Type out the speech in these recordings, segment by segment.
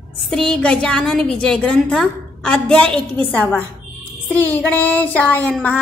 श्री गजानन विजय ग्रंथ अध्याय 21. श्री गणेशाय नमः.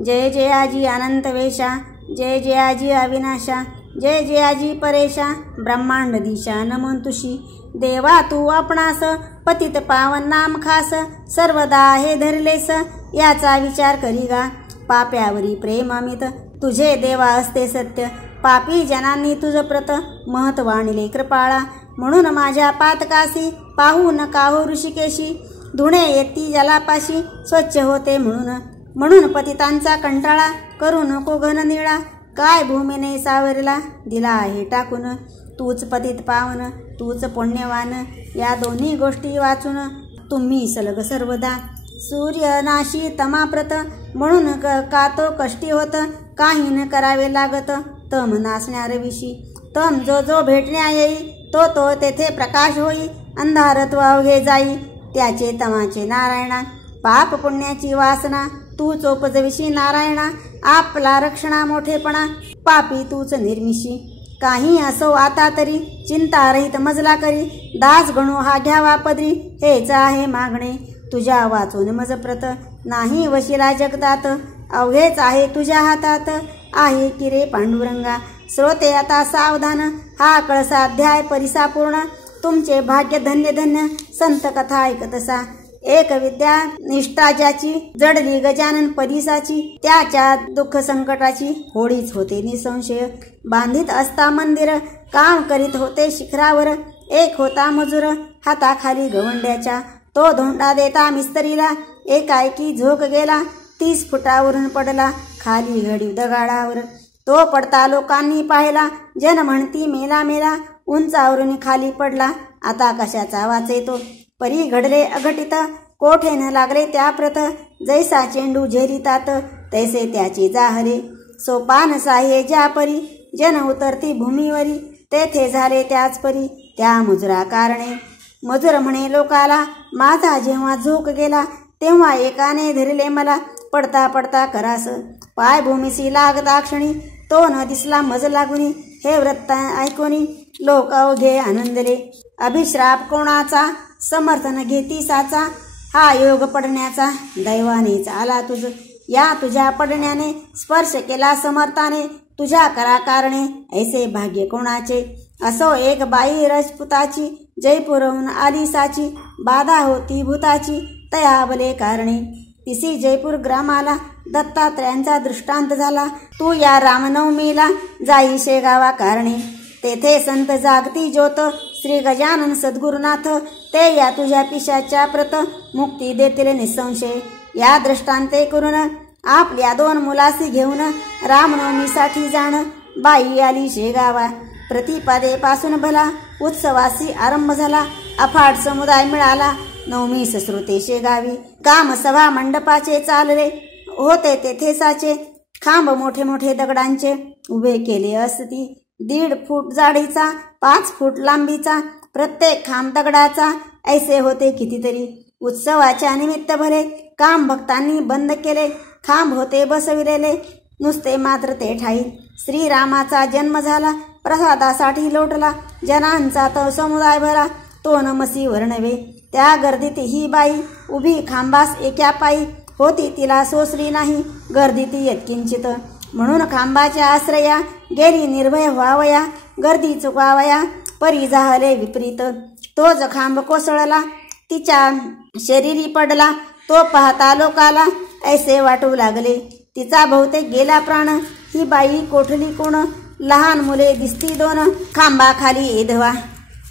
जय जयाजी अनंत वेशा, जय जयाजी अविनाशा, जय जयाजी परेशा, ब्रह्मांड दिशा नमन तुशी. देवा तू आपणास पतित पावन नाम खास, सर्वदा हे धरलेस याचा विचार करी गा. पाप्यावरी प्रेम अमित तुझे देवा असते सत्य, पापी जनांनी तुझ प्रत महत्वाणिले कृपाळा. म्हणून माझ्या पातकासी पाहू नका हो ऋषिकेशी, धुणे येती जलापाशी स्वच्छ होते म्हणून पतितांचा कंटाळा करू नको घन निळा. काय भूमीने सावरला दिला आहे टाकून, तूच पतित पावन तूच पुण्यवान. या दोन्ही गोष्टी वाचून तुम्ही सलग सर्वदा. सूर्यनाशी तमाप्रत म्हणून का तो कष्टी होत, काही न करावे लागत तम नासण्यार विशी. तम जो जो भेटण्या येई तो तो तेथे प्रकाश होई, अंधारत्व अवघे जाई त्याचे तमाचे नारायणा. पाप पुण्याची वासना तू चोपजविशी नारायणा, आपला रक्षणा मोठेपणा पापी तूच निर्मिशी. काही असो आता तरी चिंता रहित मजला करी, दास गणू हा घ्यावा पदरी हेच आहे मागणे. तुझ्या वाचून मज प्रत नाही वशिला जगतात, अवघेच आहे तुझ्या हातात आहे की रे पांडुरंगा. श्रोते आता सावधान, हा कळसाध्याय परिसापूर्ण. तुमचे भाग्य धन्य धन्य संत कथा ऐकतसा. एक विद्या निष्ठा ज्याची जडली गजानन पदिसाची, त्याच्या दुःख संकटाची होळीच होते निसंशय. बांधित असता मंदिर काम करीत होते शिखरावर, एक होता मजूर हाताखाली गवंड्याच्या. तो धोंडा देता मिस्त्रीला एकाएकी झोक गेला, 30 फुटावरून पडला खाली घडीव दगाडावर. तो पडता लोकांनी पाहिला, जन म्हणती मेला मेला, उंचावरून खाली पडला आता कशाचा वाचेतो. परी घडले अघटित कोठे न लागले त्या प्रत, जैसा चेंडू झेरितात तैसे त्याचे जाहले. सोपान साह्ये ज्या परी जन उतरती भूमीवरी, तेथे झाले त्याच परी त्या मजुरा कारणे. मजूर म्हणे लोकाला, माझा जेव्हा झोक गेला तेव्हा एकाने धरले मला, पडता पडता करास. पाय भूमीसी लागता क्षणी तो न दिसला मज लागुनी. हे वृत्त ऐकोनी लोक अवघे आनंदले. अभिश्राप कोणाचा समर्थन घेती साचा, हा योग पडण्याचा दैवानेच आला तुझ. या तुझ्या पडण्याने स्पर्श केला समर्थाने, तुझ्या करा कारणे ऐसे भाग्य कोणाचे. असो एक बाई राजपुताची, जयपूरहून आली साची, बाधा होती भूताची तयावले कारणे. तिसी जयपूर ग्रामाला दत्तात्रयांचा दृष्टांत झाला, तू या रामनवमीला जाई शेगावा कारणे. तेथे संत जागती ज्योत श्री गजानन सद्गुरुनाथ, ते या तुझ्या पिशाच्या प्रत मुक्ती देतील निसंशय. या दृष्टांते करून आपल्या 2 मुलासी घेऊन रामनवमीसाठी जाण बाई आली शेगावा. प्रतिपदेपासून भला उत्सवासी आरंभ झाला, अफाट समुदाय मिळाला नवमी सश्रुते शेगावी. काम सभा मंडपाचे चालले होते तेथे साचे, खांब मोठे मोठे दगडांचे उभे केले असती. 1.5 फूट जाडीचा 5 फूट लांबीचा प्रत्येक खांब दगडाचा ऐसे होते कितीतरी. उत्सवाच्या निमित्त भले काम भक्तांनी बंद केले, खांब होते बसविलेले नुसते मात्र ते ठाई. श्रीरामाचा जन्म झाला प्रसादासाठी लोटला, जनांचा तो समुदाय भरा तो नमसी वर्णवे. त्या गर्दीत ही बाई उभी खांबास एका पायी, होती तिला सोसली नाही गर्दीती यत्किंचित. म्हणून खांबाच्या आश्रया गेली निर्भय व्हावया, गर्दी चुकावया परी झाले विपरीत. तोच खांब कोसळला तिच्या शरीरी पडला, तो पाहता लोकाला ऐसे वाटू लागले तिचा बहुतेक गेला प्राण. ही बाई कोठली कोण, लहान मुले दिसती 2 खांबाखाली एधवा.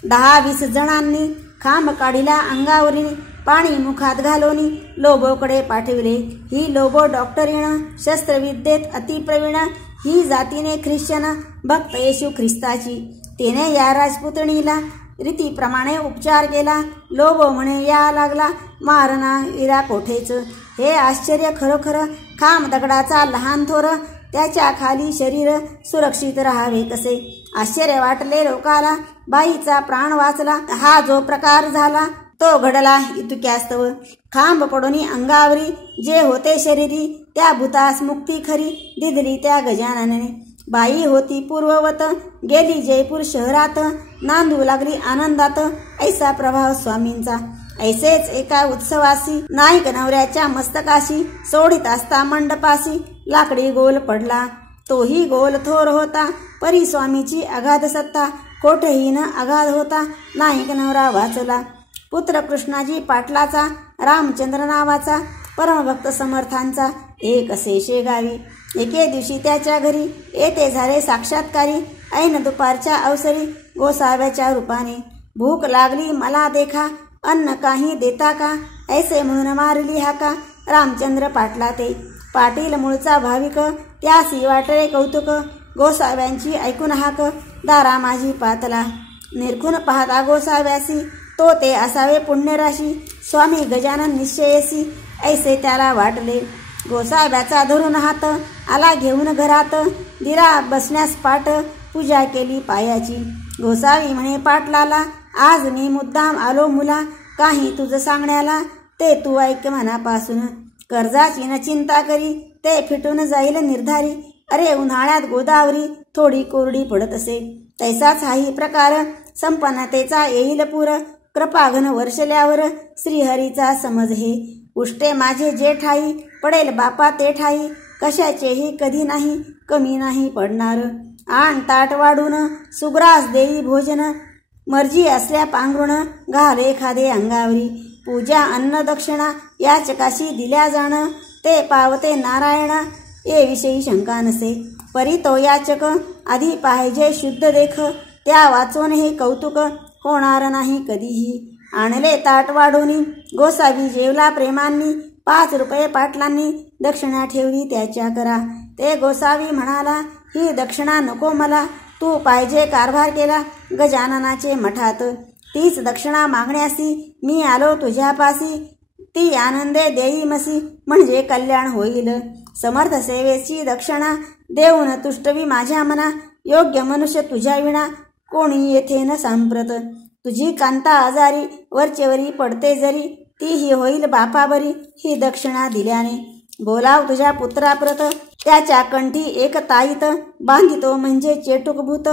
10-20 जणांनी खांब काढिला अंगावरील, पाणी मुखात घालोनी लोबोकडे पाठविले. ही लोबो डॉक्टरीण शस्त्रविद्येत अतिप्रवीण, ही जातीने ख्रिश्चन भक्त येशू ख्रिस्ताची. तिने या राजपुतणीला रीतीप्रमाणे उपचार केला. लोबो म्हणे या लागला मारणा इरा कोठेच. हे आश्चर्य खरोखर, खांब दगडाचा लहान थोर, त्याच्या खाली शरीर सुरक्षित राहावे कसे. आश्चर्य वाटले लोकाला, बाईचा प्राण वाचला. हा जो प्रकार झाला तो घडला इतुक्यास्तव. खांब पडोनी अंगावरी जे होते शरीरी, त्या भूतास मुक्ती खरी दिधली त्या गजाननाने. बाई होती पूर्ववत, गेली जयपूर शहरात, नांदू लागली आनंदात, ऐसा प्रभाव स्वामींचा. ऐसेच एका उत्सवासी नाईक नवऱ्याच्या मस्तकाशी सोडित असता मंडपासी लाकडी गोल पडला. तोही गोल थोर होता, परी स्वामीची अगाध सत्ता, कोठेही न अगाध होता, नाईक नवरा वाचला. पुत्र कृष्णाजी पाटलाचा, रामचंद्र नावाचा, परमभक्त समर्थांचा, एक असे शेगावी. एके दिवशी त्याच्या घरी येथे झाले साक्षात्कारी, ऐन दुपारच्या अवसरी गोसाव्याच्या रूपाने. भूक लागली मला देखा, अन्न काही देता का, ऐसे म्हणून मारली हाका, रामचंद्र पाटला ते. पाटील मूळचा भाविक, त्यासी वाटले कौतुक, गोसाव्यांची ऐकून हाक, दारा माझी पातला. निरखून पाहता गोसाव्यासी, तो ते असावे पुण्यराशी, स्वामी गजानन निश्चयसी, ऐसे त्याला वाटले. गोसाव्याचा धरून हात आला घेऊन घरात, दिला बसण्यास पाट, पूजा केली पायाची. गोसावी म्हणे पाटलाला, आज मी मुद्दाम आलो मुला, काही तुझं सांगण्याला, ते तू ऐक मनापासून. कर्जाची न चिंता करी, ते फिटून जाईल निर्धारी, अरे उन्हाळ्यात गोदावरी थोडी कोरडी पडत असे, तैसाच हाही प्रकार संपन्नतेचा येईल पूर. कृपाघन वर्षल्यावर श्रीहरीचा समज हे, उष्टे माझे जे ठाई, पडेल बापा ते ठाई, कशाचेही कधी नाही कमी नाही पडणार. आण ताट वाढून सुग्रास देई भोजन, मर्जी असल्या पांघरुण घाल एखादे अंगावरी. पूजा अन्न दक्षिणा याचकाशी दिल्या जाण, ते पावते नारायण ये विषयी शंका नसे. परी तो याचक आधी पाहिजे शुद्ध देख, त्या वाचून हे कौतुक होणार नाही कधीही. आणले ताट वाढूनी गोसावी जेवला प्रेमांनी, 5 रुपये पाटलांनी दक्षिणा ठेवली त्याच्या करा. ते गोसावी म्हणाला, ही दक्षिणा नको मला, तू पाहिजे कारभार केला गजाननाचे मठात. तीच दक्षिणा मागण्यासी मी आलो तुझ्यापासी, ती आनंदे देई मसी, म्हणजे कल्याण होईल. समर्थ सेवेची दक्षिणा देऊन तुष्टवी माझ्या मना, योग्य मनुष्य तुझ्या विना कोणी येथे न सांप्रत. तुझी कांता आजारी वरचेवरी पडते जरी, तीही होईल बापाबरी ही दक्षिणा दिल्याने. बोलाव तुझ्या पुत्राप्रत, त्याच्या कंठी एक ताईत, बांधितो म्हणजे चेटुकभूत,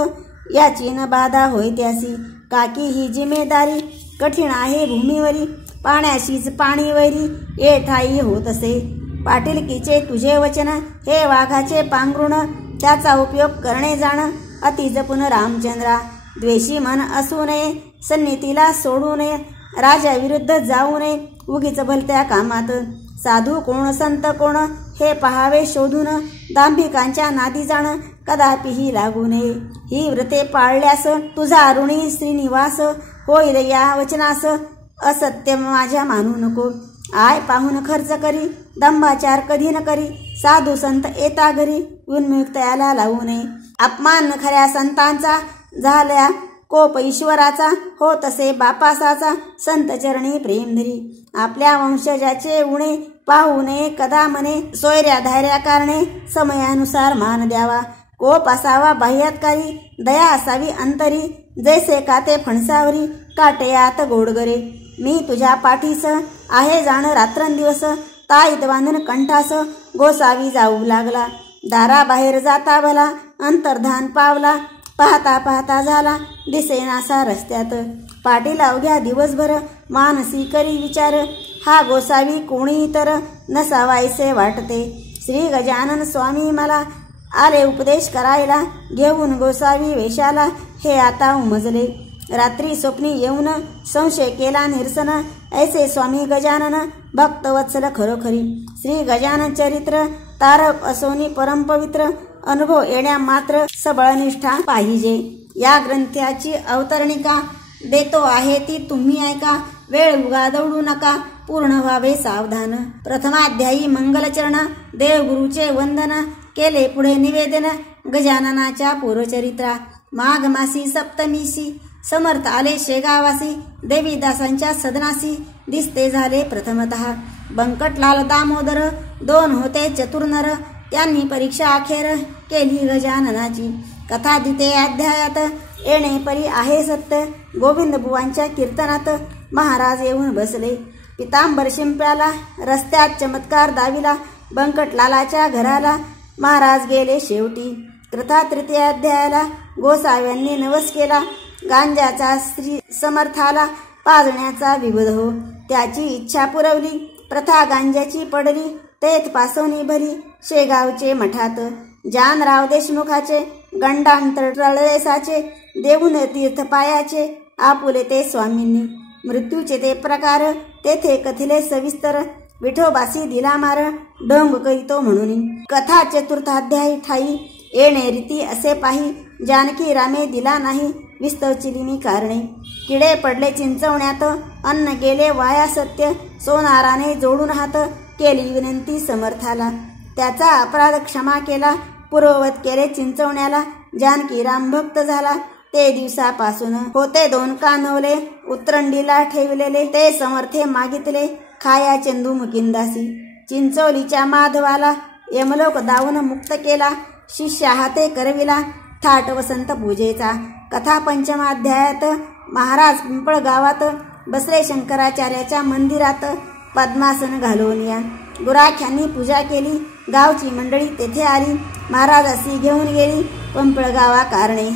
याची न बाधा होय त्यासी. काकी ही जिम्मेदारी कठीण आहे भूमीवरी, पाण्याशीच पाणी वैरी ये ठाई होत असे. पाटीलकीचे तुझे वचन हे वाघाचे पांघरुण, त्याचा उपयोग करणे जाण अति जपून रामचंद्रा. द्वेषी मन असू नये, सन्नितीला सोडू नये, राजा विरुद्ध जाऊ नये उगीच भलत्या कामात. साधू कोण संत कोण हे पहावे शोधून, दांभिकांच्या नादी जाण कदापिही लागू नये. ही व्रते पाळल्यास तुझा ऋणी श्रीनिवास, होईल या वचनास असत्य माझ्या मानू नको. आय पाहून खर्च करी, दंभाचार कधी न करी, साधू संत येता घरी उन्मुक्तयाला लावू नये. अपमान खऱ्या संतांचा झाल्या कोप ईश्वराचा, हो तसे बापासाचा संत चरणी प्रेम धरी. आपल्या वंशजाचे उणे पाहू नये कदा मने, सोयऱ्या धैर्या कारणे समयानुसार मान द्यावा. कोप असावा बाह्यातकारी, दया असावी अंतरी, जैसे काते फणसावरी काटेयात गोडगरे. मी तुझ्या पाठीस आहे जाण रात्रंदिवस, ताईत बांधून कंठास गोसावी जाऊ लागला. दाराबाहेर जाता भला अंतर्धान पावला, पाहता पाहता झाला दिसेनासा रस्त्यात. पाटील अवघ्या दिवसभर मानसी करी विचार, हा गोसावी कोणी तर नसावायसे वाटते. श्री गजानन स्वामी मला आले उपदेश करायला, घेऊन गोसावी वेशाला हे आता उमजले. रात्री स्वप्नी येऊन संशय केला निरसन, ऐसे स्वामी गजानन भक्तवत्सल खरोखरी. श्री गजानन चरित्र तारक असोनी परमपवित्र, अनुभव येण्या मात्र सबळनिष्ठा पाहिजे. या ग्रंथाची अवतरणिका देतो आहे ती तुम्ही ऐका, वेळ उगा दौडू नका, पूर्ण व्हावे सावधान. प्रथमाध्यायी मंगलचरण, देवगुरुचे वंदन, केले पुढे निवेदन गजाननाच्या पूर्वचरित्रा. माघ मासी सप्तमीसी समर्थ आले शेगावासी, देवीदासांच्या सदनासी दिसते झाले प्रथमतः. बंकटलाल दामोदर 2 होते चतुर्नर, त्यांनी परीक्षा अखेर केली गजाननाची. कथा दिते अध्यायात येणे परी आहे सत्य, गोविंद बुवांच्या कीर्तनात महाराज येऊन बसले. पितांबर शिंप्याला रस्त्यात चमत्कार दाविला, बंकटलालाच्या घराला महाराज गेले शेवटी. कथा तृतीयाध्यायाला गोसाव्यांनी नवस केला. गांजाचा श्री समर्थाला पाजण्याचा विविध हो. त्याची इच्छा पुरवली. प्रथा गांजाची पडली. तेथ पासवणी भरी शेगावचे मठात. जानराव देशमुखाचे गंडांतर तळदेसाचे देऊन तीर्थ पायाचे आपुले ते स्वामींनी. मृत्यूचे ते प्रकार तेथे कथिले सविस्तर. विठोबासी दिला मार डोंग करीतो म्हणून. कथा चतुर्थाध्यायी ठाई येणे रीती असे पाही. जानकी रामे दिला नाही विस्तवचिली मी कारणे. किडे पडले चिंचवण्यात अन्न गेले वाया सत्य. सोनाराने जोडून हात केली विनंती समर्थाला. त्याचा अपराध क्षमा केला. पूर्ववत केले चिंचवण्याला. जानकी राम भक्त झाला ते दिवसापासून. होते 2 कानवले उतरंडीला ठेवलेले. ते समर्थे मागितले खाया चंदू मुकिंदासी. चिंचोलीच्या माधवाला यमलोक दावून मुक्त केला. शिष्या हाते करविला थाट वसंत पूजेचा. कथा पंचमाध्यायात महाराज पिंपळ गावात बसले शंकराचार्याच्या मंदिरात पद्मासन घालून या. गुराख्यांनी पूजा केली. गावची मंडळी तेथे आली. महाराजासी घेऊन गेली पिंपळगावा कारणे.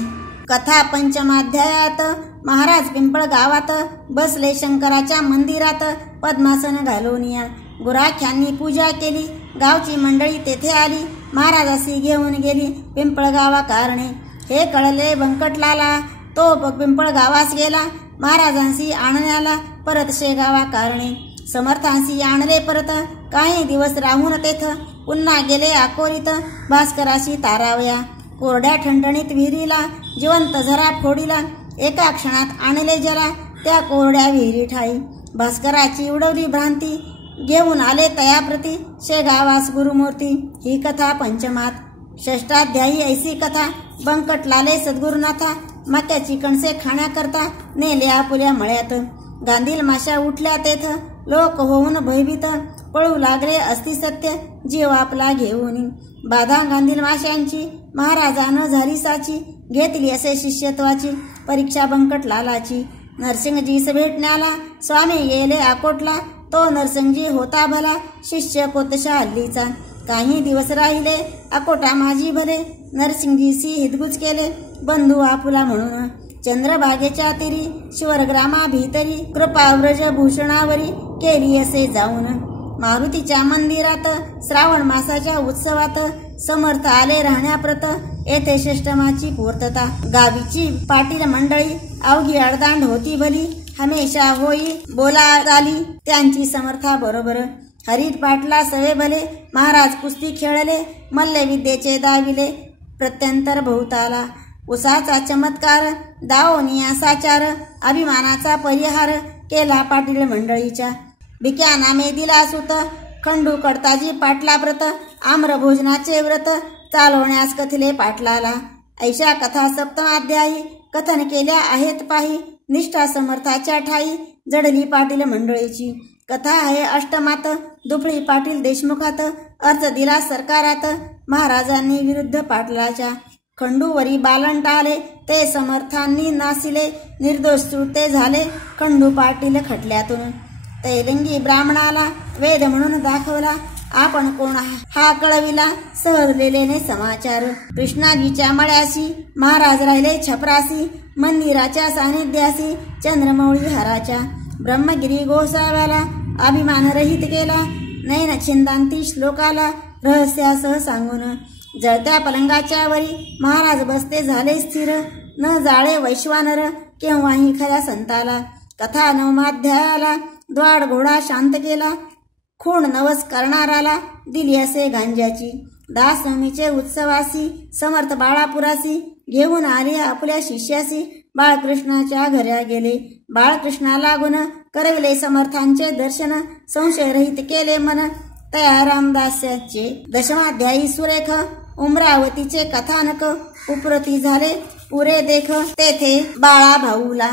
कथा पंचमाध्यायात महाराज पिंपळ गावात बसले शंकराच्या मंदिरात पद्मासन घालून या. गुराख्यांनी पूजा केली. गावची मंडळी तेथे आली. महाराजासी घेऊन गेली पिंपळगावा कारणे. हे कळले व्यंकटलाला तो पिंपळ गावास गेला. महाराजांशी आणण्याला परत शेगावा कारणे. समर्थांशी आणले परत. काही दिवस राहून तेथ पुन्हा गेले अकोरीत. भास्कराशी तारावया. कोरड्या ठणठणीत विहिरीला जिवंत झरा फोडीला. एका क्षणात आणले जला त्या कोरड्या विहिरी ठाई. भास्कराची उडवली भ्रांती घेऊन आले तयाप्रती शेगावास गुरुमूर्ती. ही कथा पंचमात. षष्टाध्यायी ऐसी कथा बंकटलाले सद्गुरुनाथा. मक्याची कणसे खाण्याकरता नेले आपुल्या मळ्यात. गांधील माशा उठल्या तेथ लोक होऊन भयभीत. पळू लागले असती सत्य जीव आपला घेऊन. बाधा गांधील माशांची महाराजानं झाली साची. घेतली असे शिष्यत्वाची परीक्षा बंकटलालाची. नरसिंगजीस भेटण्याला स्वामी गेले अकोटला. तो नरसिंगजी होता भला शिष्य कोतशा हल्लीचा. काही दिवस राहिले अकोटा माझी भले. नरसिंगजीसी हितगुज केले बंधू आपुला म्हणून. चंद्रभागेच्या तिरी शिवरग्रामा भीतरी कृपाव्रज भूषणावरी केली असे जाऊन. मारुतीच्या मंदिरात श्रावण मासाच्या उत्सवात समर्थ आले राहण्याप्रत. येथे षष्टमाची पूर्तता. गावीची पाटील मंडळी अवघी अडदांड होती भली. हमेशा होई बोला झाली त्यांची समर्था बरोबर. हरीत पाटला सवे भले महाराज कुस्ती खेळले. मल्ल विद्येचे दाविले प्रत्यंतर भोवताला. उसाचा चमत्कार दाओनिया साचार. अभिमानाचा परिहार केला पाटील मंडळीच्या. भिक्या नामे दिला सुत खंडू कडताजी पाटला व्रत. आम्र भोजनाचे व्रत चालवण्यास कथिले पाटलाला. ऐशा कथा सप्तमाध्यायी कथन केल्या आहेत पाही. निष्ठा समर्थाच्या ठाई जडली पाटील मंडळीची. कथा आहे अष्टमात दुफळी पाटील देशमुखात. अर्ज दिला सरकारात महाराजांनी विरुद्ध पाटलाच्या. खंडूवरी बालन टाले ते समर्थांनी नासिले. निर्दोष सुटे झाले खंडू पाटील खटल्यातून. तैलंगी ब्राह्मणाला वेद म्हणून दाखवला. आपण कोण हा कळविला सहजलेले समाचार. कृष्णाजीच्या मळ्याशी महाराज राहिले छपरासी. मंदिराच्या सानिध्यासी चंद्रमौळी हराच्या. ब्रह्मगिरी गोसाव्याला अभिमान रहित केला. नयन छिंदांती श्लोकाला रहस्यासह सांगून. जळत्या पलंगाच्या वरी महाराज बसते झाले स्थिर. न जाळे वैश्वानर केव्हाही खऱ्या संताला. कथा नवमाध्यायाला द्वाड घोडा शांत केला. खूण नवस करणाराला दिली असे गांजाची. दासनवमीचे उत्सवासी समर्थ बाळापुरासी घेऊन आले आपल्या शिष्यासी. बाळकृष्णाच्या घऱ्या गेले. बाळकृष्णा लागून करविले समर्थांचे दर्शन. संशय रहित केले मन तया रामदासाचे. दशमाध्यायी सुरेख उमरावतीचे कथानक. उपरती झाले पुरे देख तेथे बाळा भाऊला.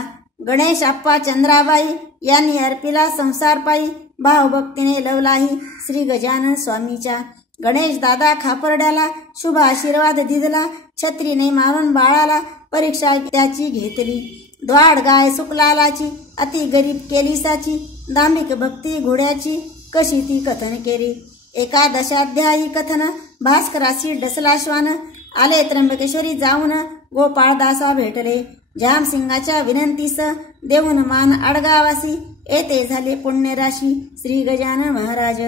गणेश आप्पा चंद्राबाई यांनी अर्पिला संसार पायी. भावभक्तीने लवलाही श्री गजानन स्वामीच्या. गणेश दादा खापर्ड्याला शुभ आशीर्वाद दिदला. छत्रीने मारून बाळाला परीक्षा त्याची घेतली. द्वाड गाय सुकलालाची अति गरीब केली साची. दांभिक भक्ती घोड्याची कशी ती कथन केली. एकादशाध्यायी कथन भास्करासी डसला श्वान. आले त्र्यंबकेश्वरी जाऊन गोपाळदासा भेटले. जामसिंगाच्या विनंतीस देऊन मान अडगावासी येथे झाले पुण्यराशी. श्री गजानन महाराज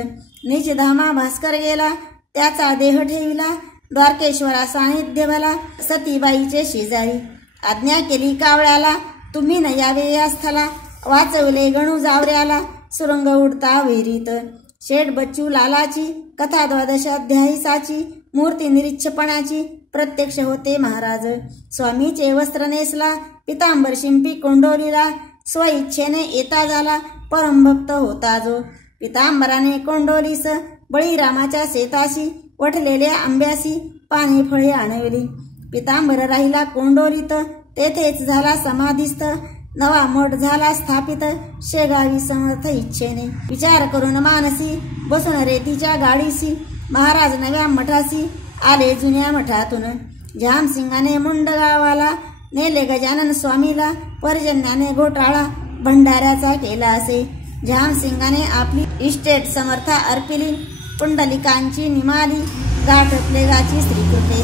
निजधामा भास्कर गेला त्याचा देह ठेविला. द्वारकेश्वरा सानिध्य भला सतीबाईचे शेजारी. आज्ञा केली कावळ्याला तुम्ही न यावे या स्थला. वाचवले गणू जावऱ्याला सुरंग उडता विहिरीत. शेठ बच्चू लालाची कथा 12 अध्यायीसाची. मूर्ती निरीच्छपणाची प्रत्यक्ष होते महाराज. स्वामीचे वस्त्र नेसला पितांबर शिंपी कोंडोलीला. स्वइच्छेने येता झाला परमभक्त होता जो. पितांबराने कोंडोलीस बळीरामाच्या शेताशी. वठलेल्या आंब्यासी पाने फळे आणविली. पितांबर राहिला कोंडोलीत तेथेच झाला समाधीस्थ. नवा मठ झाला स्थापित शेगावी समर्थ इच्छेने. विचार करून मानसी बसून रेतीच्या गाडीसी. महाराज नव्या मठासी आले जुन्या मठातून. जामसिंगाने मुंड गावाला नेले गजानन स्वामीला. पर्जन्याने घोटाळा भंडाऱ्याचा केला असे. जामसिंगाने आपली इस्टेट समर्था अर्पिली. पुंडलिकांची निमाली गाठ प्लेगाची श्रीकृते.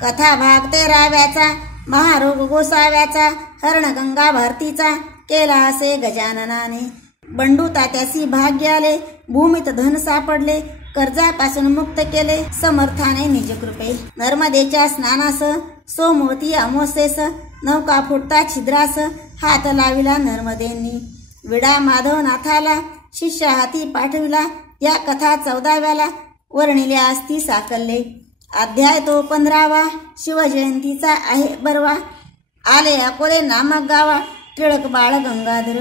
कथा भाग 13व्याचा महारोग गोसाव्याचा. हरण गंगा भारतीचा केला असे गजाननाने. बंडू तात्यासी भाग्य आले भूमीत धन सापडले. कर्जापासून मुक्त केले समर्थाने निज कृपे. नर्मदेच्या स्नानास सोमवती अमावस्येस. नौका फुटता छिद्रास हात लाविला नर्मदेंनी. विडा माधवनाथाला शिष्य हाती पाठविला. या कथा 14व्याला वर्णिल्या असती साकल्ले. अध्याय तो 15वा शिवजयंतीचा आहे बरवा. आले अकोले नामक गावा टिळक बाळ गंगाधर.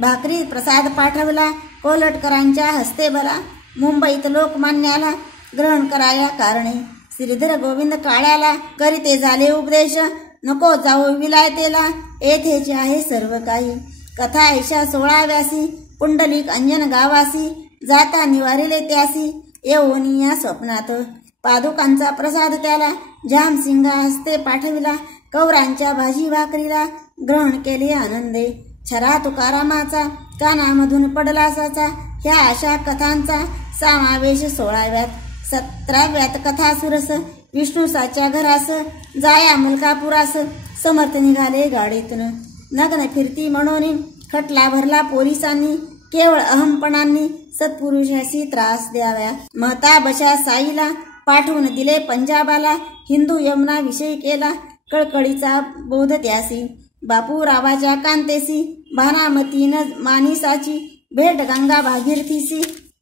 भाकरी प्रसाद पाठवला कोलटकरांच्या हस्ते भला. मुंबईत लोकमान्याला ग्रहण कराया कारणे. श्रीधर गोविंद काळ्याला करीते झाले उपदेश. नको जाऊ विलायतेला येथेचे आहे सर्व काही. कथा ऐशा 16व्यासी पुंडलिक अंजन गावासी. जाता निवारिले त्यासी येऊन या स्वप्नात. पादुकांचा प्रसाद त्याला जामसिंगा हस्ते पाठविला. कौरांच्या भाजी भाकरीला ग्रहण केले आनंदे. छरा तुकारामाचा कानामधून पडला साचा. ह्या अशा कथांचा समावेश 16व्यात. 17व्यात कथा सुरस विष्णुसाच्या घरास. जाया मुलकापुरास समर्थ निघाले गाडीतून. नग्न फिरती म्हणून खटला भरला पोलिसांनी. केवळ अहमपणांनी सत्पुरुषाशी त्रास द्याव्या. महताबशा साईला पाठवून दिले पंजाबाला. हिंदू यमुना विषयी केला कळकळीचा बोध त्यासी. बापूरावाच्या कांतेसी भानामतीन मानिसाची. भेट गंगा भागीरथीसी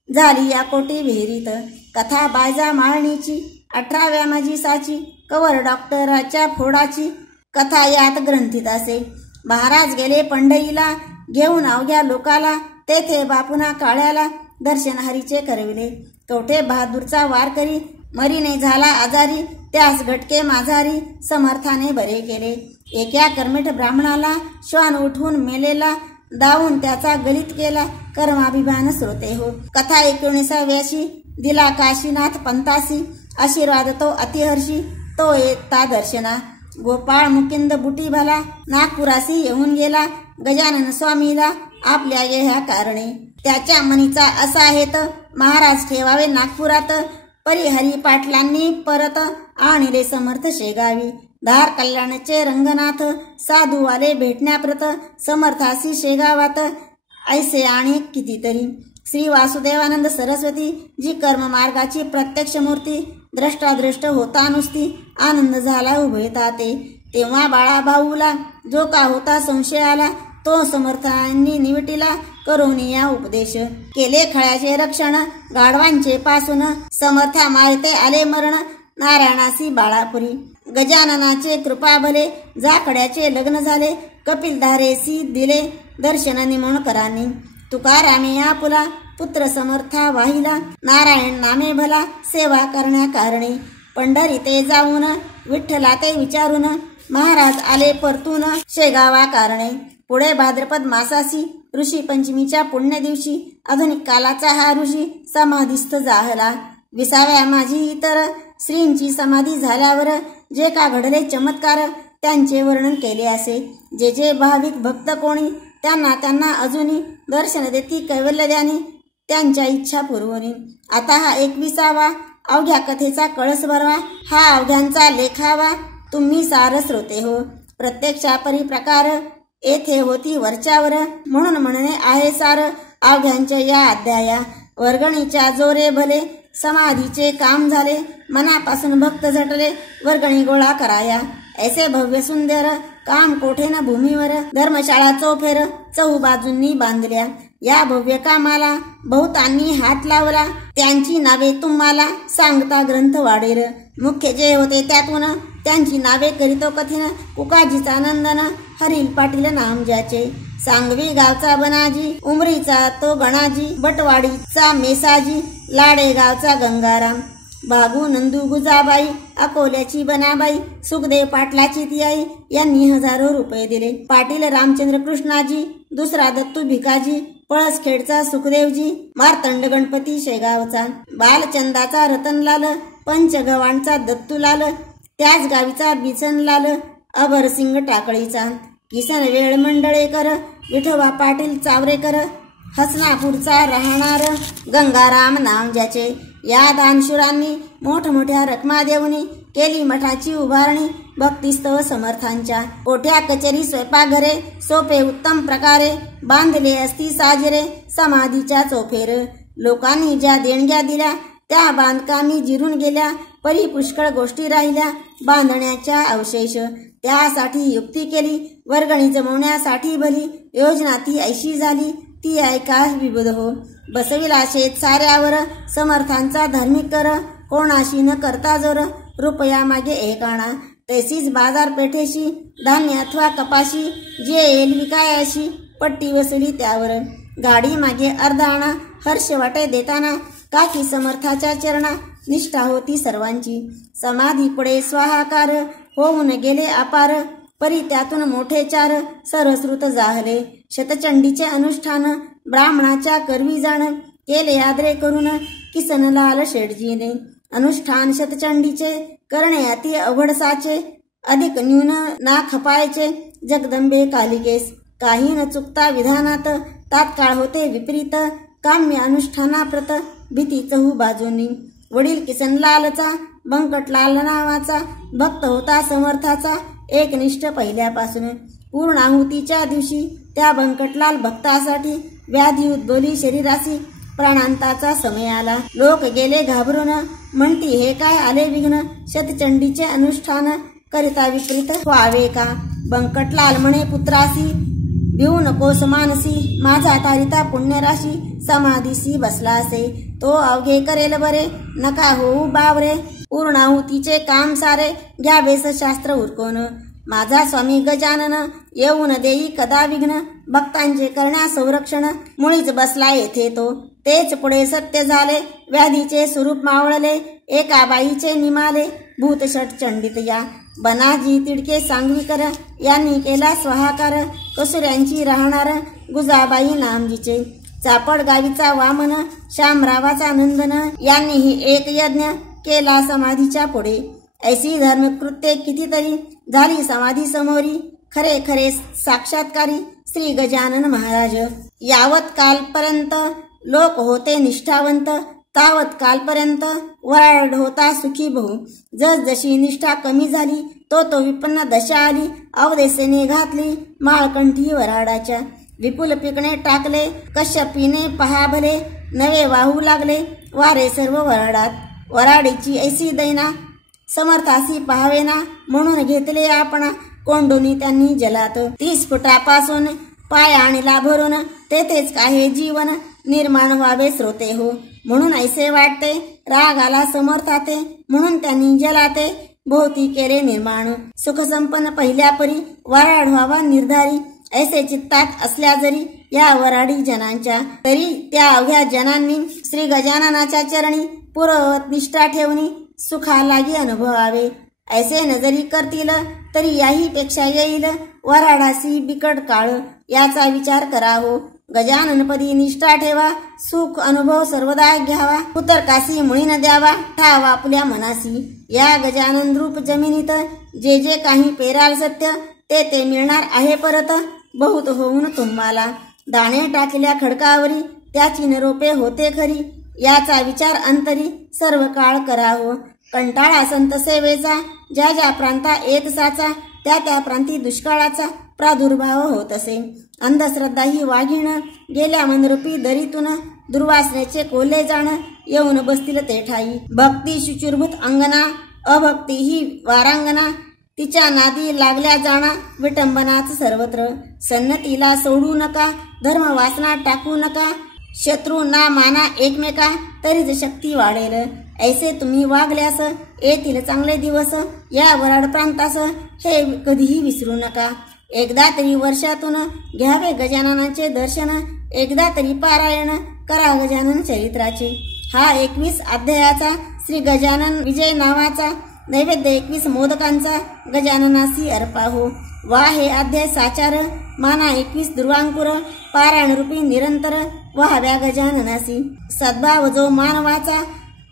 झाली या कोटी विहिरीत. कथा बायजा माळणीची 18व्या मजीसाची. कवर डॉक्टराच्या फोडाची कथा यात ग्रंथित असे. महाराज गेले पंढरीला घेऊन अवघ्या लोकाला. तेथे बापुना काळ्याला दर्शन हरीचे करविले. कवठे बहादूरचा वार करी मरीने झाला आजारी. त्यास घटके माझारी समर्थाने बरे केले. एका कर्मठ ब्राह्मणाला श्वान उठवून मेलेला. दावून त्याचा गलित केला कर्माभिमान श्रोते हो. कथा 19व्याशी दिला काशीनाथ पंतासी. आशीर्वाद तो अतिहर्षी तो येता दर्शना. गोपाळ मुकिंद बुटी भला नागपुरासी येऊन गेला. गजानन स्वामीला आपल्या ह्या कारणे. त्याच्या मनीचा असा हेत महाराज ठेवावे नागपुरात. परिहरी पाटलांनी परत आणले समर्थ शेगावी. धार कल्याणचे रंगनाथ साधू आले भेटण्याप्रत. समर्थासी शेगावात ऐसे आणि कितीतरी. श्री वासुदेवानंद सरस्वती जी कर्ममार्गाची प्रत्यक्ष मूर्ती. द्रष्टादृष्ट होता नुसती आनंद झाला उभयता ते. तेव्हा बाळाभाऊला जो का होता संशय आला. तो समर्थांनी निवटीला करून या उपदेश. केले खळ्याचे रक्षण गाढवांचे पासून. समर्था मारते आले मरण नारायणासी बाळापुरी. गजाननाचे कृपा भले जाखड्याचे लग्न झाले. कपिलधारेसी दिले दर्शन निमोणकरांनी. तुकारामे आपुला पुत्र समर्था वाहिला. नारायण नामे भला सेवा करण्या कारणे. पंढरी ते जाऊन विठ्ठला ते विचारून. महाराज आले परतून शेगावा कारणे. पुढे भाद्रपद मासासी ऋषी पंचमीच्या पुण्य दिवशी आधुनिक कालाचा हा ऋषी समाधीस्थ झाला. 20व्या माझी इतर श्रींची समाधी झाल्यावर जे का घडले चमत्कार त्यांचे वर्णन केले असे. जे जे भाविक भक्त कोणी त्यांना त्यांना अजूनही दर्शन देती कैवल्यद्यानी त्यांच्या इच्छा पुरवणी. आता हा 21वा अवघ्या कथेचा कळस भरवा, हा अवघ्यांचा लेखावा तुम्ही सार श्रोते हो. प्रत्यक्षापरी प्रकार येथे होती वरच्यावर, म्हणून म्हणणे आहे सार अवघ्यांच्या या अध्याया. वर्गणीच्या जोरे भले समाधीचे काम झाले, मनापासून भक्त झटले वर्गणी गोळा कराया. ऐसे भव्य सुंदर काम कोठे न भूमीवर, धर्मशाळा चौफेर चहूबाजूंनी बांधल्या. या भव्य कामाला बहुतांनी हात लावला, त्यांची नावे तुम्हाला सांगता ग्रंथ वाढेल. मुख्य जे होते त्यातून त्यांची नावे करीतो कथीन, कुकाजीचा नंदन हरील पाटील नाम ज्याचे. सांगवी गावचा बनाजी, उमरीचा तो गणाजी, बटवाडीचा मेसाजी, लाडे गावचा गंगाराम, बागू नंदू गुजाबाई, अकोल्याची बनाबाई, सुखदेव पाटलाची ती आई यांनी हजारो रुपये दिले. पाटील रामचंद्र कृष्णाजी, दुसरा दत्तू भिकाजी, पळसखेडचा सुखदेवजी, मार्तंड गणपती शेगावचा, बालचंदाचा रतनलाल, पंचगवांचा दत्तूलाल, त्याच गावीचा बिचनलाल, अभरसिंग टाकळीचा, किसन वेळ मंडळेकर, विठोबा पाटील चावरेकर, हसनापूरचा राहणार गंगाराम नाम ज्याचे. या दानशूरांनी मोठमोठ्या रकमा देऊनी केली मठाची उभारणी. भक्तिस्तव समर्थांच्या कोठ्या कचेरी स्वयंपाकघरे सोपे उत्तम प्रकारे बांधले असती साजरे समाधीच्या चौफेर. लोकांनी ज्या देणग्या दिल्या त्या बांधकामी जिरून गेल्या, परी पुष्कळ गोष्टी राहिल्या बांधण्याच्या अवशेष. त्यासाठी युक्ती केली वर्गणी जमवण्यासाठी भली, योजना ती ऐशी झाली ती ऐका विबुध हो. बसविला शेत साऱ्यावर समर्थांचा धार्मिक कर, कोणाशी न करता जोर रुपया मागे एक आणा. तैसीच बाजारपेठेशी धान्य अथवा कपाशी जे येईल विकायाशी पट्टी वसुली त्यावर. गाडी मागे अर्धा आणा हर्ष वाटे देताना, काकी समर्थाच्या चरणा निष्ठा होती सर्वांची. समाधी पुढे स्वाहाकार होऊन गेले अपार, परी त्यातून मोठे चार सरस्रुत जाहले. शतचंडीचे अनुष्ठान ब्राह्मणाच्या करवी जाण, केले आदरे करून किसनलाल शेठजीने. अनुष्ठान शतचंडीचे करणे अति अवघडसाचे, अधिक न्यून ना खपायचे जगदंबे कालिकेस. काही न चुकता विधानात तात्काळ होते विपरीत, काम्य अनुष्ठानाप्रत भीती चहू बाजूनी. वडील किसनलालचा बंकटलाल नावाचा भक्त होता समर्थाचा, एकनिष्ठ पहिल्यापासून. पूर्णाहुतीच्या दिवशी त्या बंकटलाल भक्तासाठी व्याधी उद्भवली शरीरासी, प्राणांताचा समय आला. लोक गेले घाबरून, म्हणती हे काय आले विघ्न, शतचंडीचे अनुष्ठान करिता विपरीत व्हावे का. बंकटलाल म्हणे पुत्रासी, भिवू नकोस मानसी, माझा तारिता पुण्यराशी समाधीसी बसला असे. तो अवघे करेल बरे, नका होऊ बावरे, पूर्णाहुतीचे काम सारे घ्यावेस शास्त्र उरकून. माझा स्वामी गजानन येऊन देई कदा विघ्न, भक्तांचे करण्या संरक्षण मुळीच बसला येथे तो. तेच पुढे सत्य झाले व्याधीचे स्वरूप मावळले, एका बाईचे निमाले भूतषट चंडित या. बनाजी तिडके सांगवीकर यांनी केला स्वाहाकार, कसुऱ्यांची राहणार गुजाबाई नामजीचे. चापड गावीचा वामन शामरावाचा नंदन यांनीही एक यज्ञ केला समाधीच्या पुढे. ऐसी धर्मकृत्ये कितीतरी झाली समाधी समोरी, खरे खरे साक्षात्कारी श्री गजानन महाराज. यावत कालपर्यंत लोक होते निष्ठावंत, तावत कालपर्यंत वराड होता सुखी बहु. जसजशी निष्ठा कमी झाली तो विपन्न दशा आली, अवदेसेने घातली माळकंठी वराडाच्या. विपुल पिकणे टाकले कश्यपीने पहा भले, नवे वाहू लागले वारे सर्व वराडात. वराडीची ऐसी दैना समर्थासी पहावेना, म्हणून घेतले आपणा कोंडोनी त्यांनी जलात. 30 फुटापासून पाय आणला भरून, तेथेच काही जीवन निर्माण व्हावे श्रोते हो. म्हणून ऐसे वाटते राग आला समर्थाते, म्हणून त्यांनी जलाते भोवती केले निर्माण. सुखसंपन्न पहिल्या परी वराड व्हावा निर्धारी, ऐसे चित्तात असल्या जरी या वराडी जनांच्या, तरी त्या अवघ्या जनांनी श्री गजाननाच्या चरणी पूर्ववत निष्ठा ठेवणी सुखा लागी अनुभवावे. ऐसे नजरी करतील तरी याही पेक्षा येईल वराडासी बिकट काळ, याचा विचार करावो. गजाननपदी निष्ठा ठेवा, सुख अनुभव सर्वदा घ्यावा, उतरकासी मुळी न द्यावा ठावा आपल्या मनासी. या गजानन रूप जमिनीत जे जे काही पेराल सत्य, ते मिळणार आहे परत बहुत होऊन तुम्हाला. दाणे टाकल्या खडकावरी त्याची नरोपे होते खरी, याचा विचार अंतरी सर्व काळ करावं. कंटाळा संत सेवेचा ज्या ज्या प्रांता येत साचा, त्या त्या प्रांती दुष्काळाचा प्रादुर्भाव होत असे. अंधश्रद्धा ही वाघीण गेल्या मनरूपी दरीतून, दुर्वासनेचे कोल्हे जाण येऊन बसतील ते ठाई. भक्ती शुचिरभूत अंगना, अभक्ती ही वारांगना, तिच्या नादी लागल्या जाणा विटंबनाच सर्वत्र. सन्नतीला सोडू नका, धर्म वासना टाकू नका, शत्रू ना माना एकमेका, तरीच शक्ती वाढेल. ऐसे तुम्ही वागल्यास येतील चांगले दिवस, या वराड प्रांतास हे कधीही विसरू नका. एकदा तरी वर्षातून घ्यावे गजाननाचे दर्शन, एकदा तरी पारायण करा गजानन चरित्राचे. हा 21 अध्यायाचा श्री गजानन विजय नावाचा नैवेद्य 21 मोदकांचा गजाननासी अर्पाहो. वा हे अध्याय साचार, माना 21 दुर्वांकुर, पारायण रूपी निरंतर व्हाव्या गजाननासी. सद्भाव जो मानवाचा,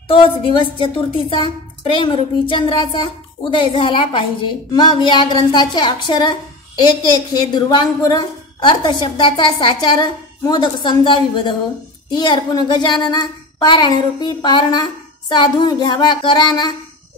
तोच दिवस चतुर्थीचा, प्रेमरूपी चंद्राचा उदय झाला पाहिजे. मग या ग्रंथाचे अक्षर एक एक हे दुर्वांकुर, अर्थ शब्दाचा साचार, मोदक समजा विबध हो. ती अर्पून गजानना, पारायण रूपी पारणा, साधून घ्यावा कराना,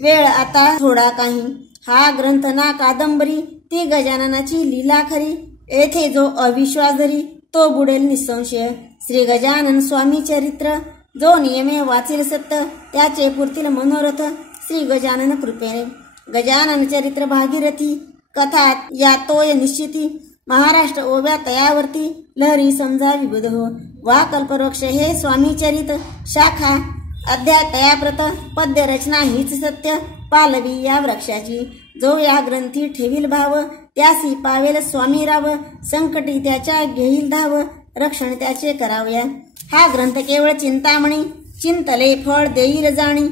वेळ आता थोडा काही. हा ग्रंथ ना कादंबरी, ती गजाननाची लीला खरी, येथे जो अविश्वास धरी तो बुडेल निसंशय. श्री गजानन स्वामी चरित्र, जो नियमे वाचील सत्य, त्याचे पुरतील मनोरथ श्री गजानन कृपेने. गजानन चरित्र भागीरथी कथा या तोय निश्चिती, महाराष्ट्र ओव्या तयावरती, लहरी समजा विबुध हो. वा कल्पवृक्ष हे स्वामी चरित, शाखा अध्याय तयाप्रत, पद्य रचना हीच सत्य, पालवी या वृक्षाची. जो या ग्रंथी ठेवील भाव, त्यासी पावेल स्वामी राव, संकटी त्याच्या घेईल धाव, रक्षण त्याचे करावया. हा ग्रंथ केवळ चिंतामणी, चिंतले फळ देईल जाणी,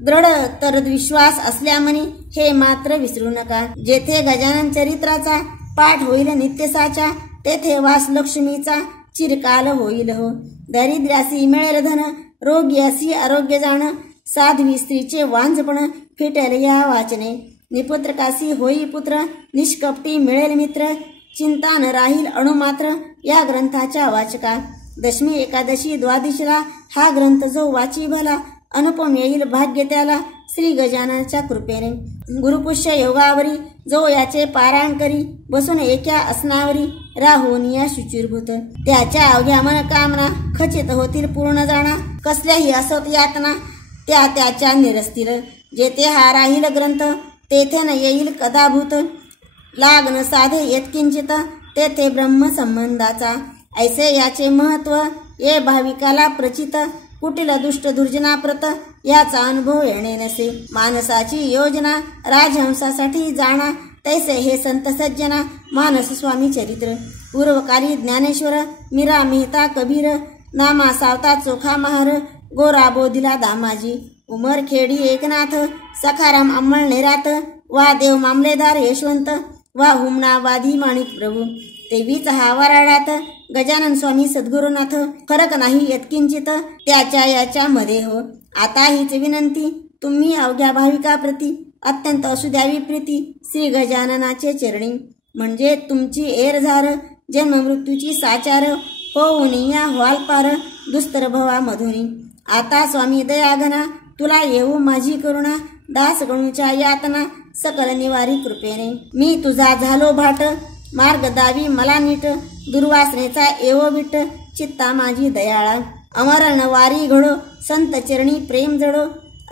दृढ तर विश्वास असल्यामणी, हे मात्र विसरू नका. जेथे गजानन चरित्राचा पाठ होईल नित्यसाचा, तेथे वास लक्ष्मीचा चिरकाल होईल हो. दारिद्र्यासी मिळेल धन, रोग्यासी आरोग्य जाण, साध्वी स्त्रीचे वांझपण फिटेल या वाचने. निपुत्रकासी होई पुत्र, निष्कपटी मिळेल मित्र, चिंता न राहील अणुमात्र या ग्रंथाच्या वाचका. दशमी एकादशी द्वादशीला हा ग्रंथ जो वाची भला, अनुपम येईल भाग्य त्याला श्री गजाननाच्या कृपेने. गुरुपुष्य योगावरी जो याचे पारायण करी, बसून एका असनावरी राहून या शुचिरभूत. त्याच्या अवघ्या मन कामना खचित होतील पूर्ण जाणा, कसल्याही असत यातना त्या त्याच्या निरसतील. जेथे हा राहील ग्रंथ, तेथे न येईल कदाभूत, लागन साधे यत्किंचित, तेथे ब्रह्म संबंधाचा. ऐसे याचे महत्व ये भाविकाला प्रचित, कुटील दुष्ट दुर्जनाप्रत याचा अनुभव येणे नसे. मानसाची योजना राजहंसासाठी जाणा, तैसे हे संत सज्जना मानस स्वामी चरित्र. पूर्वकाली ज्ञानेश्वर, मीरा मेहता कबीर, नामा सावता चोखा महार, गोरा बोधिला दामाजी, उमरखेडी एकनाथ, सखाराम अंमळ नेरात, वा देव मामलेदार यशवंत, वा हुमणा वाधी माणिक प्रभू. तेवीच हा वराडात गजानन स्वामी सद्गुरुनाथ, फरक नाही यत्किंचित त्याच्या याच्या मध्ये हो. आता हीच विनंती तुम्ही अवघ्या भाविकाप्रती अत्यंत असू द्यावी प्रीती श्री गजाननाचे चरणी. म्हणजे तुमची एरझार, जन्म मृत्यूची साचार, होऊन या व्हाल पार दुस्तर भवा मधुनी. आता स्वामी दयाघना, तुला येऊ माझी करुणा, दास गणूच्या यातना सकल निवारी कृपेने. मी तुझा झालो भाट, मार्ग दावी मला नीट, दुर्वासनेचा एवो विट, चित्ता माझी दयाळा. अमरण वारी घडो, संत चरणी प्रेम जडो,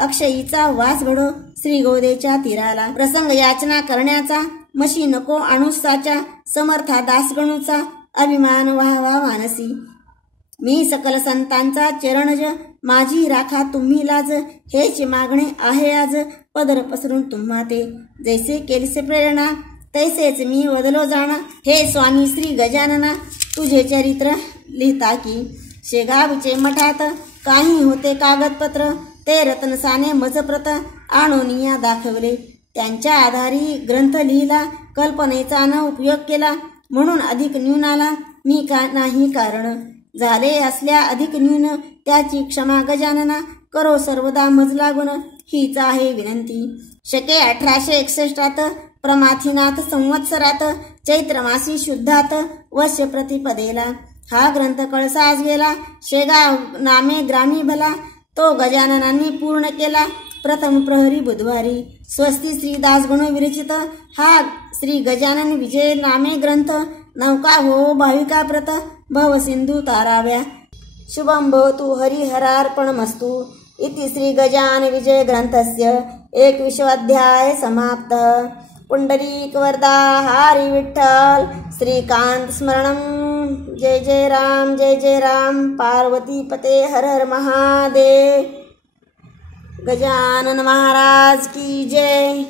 अक्षयीचा वास घडो श्री गोदेच्या तीराला. प्रसंग याचना करण्याचा, मशी नको अणुसाच्या, समर्था दासगणूचा अभिमान व्हावा मानसी. मी सकल संतांचा चरणज, माझी राखा तुम्ही लाज, हेच मागणे आहे आज, पदर पसरून तुम्हा ते. जैसे केलीसे प्रेरणा, तैसेच मी वदलो जाणा, हे स्वामी श्री गजानना तुझे चरित्र लिहिता की. शेगावचे मठात काही होते कागदपत्र, ते रत्नसाने मजप्रत आणून या दाखवले. त्यांच्या आधारी ग्रंथ लिहिला, कल्पनेचा न उपयोग केला, म्हणून अधिक न्यून आला मी का नाही कारण. झाले असल्या अधिक न्यून त्याची क्षमा गजानना, करो सर्वदा मज लागून हीच आहे विनंती. शके 1861 प्रमाथीनाथ संवत्सरात, चैत्र मासी शुद्धात, वर्ष प्रतिपदेला हा ग्रंथ कळसास गेला, शेगाव नामे ग्रामी भला, तो गजाननांनी पूर्ण केला प्रथम प्रहरी बुधवारी. स्वस्ती श्री दासगुण विरचित हा श्री गजानन विजय नामे ग्रंथ, नौका हो भाविका प्रत भव सिंधू ताराव्या. शुभम भवतु हरिहरार्पणमस्तु. इति श्री गजानन विजय ग्रंथस्य 21 अध्याय समाप्त. पुंडरीक वरदा हरी विठ्ठल श्रीकांत स्मरणम. जय जय राम पार्वती पते हर हर महादेव. गजानन महाराज की जय.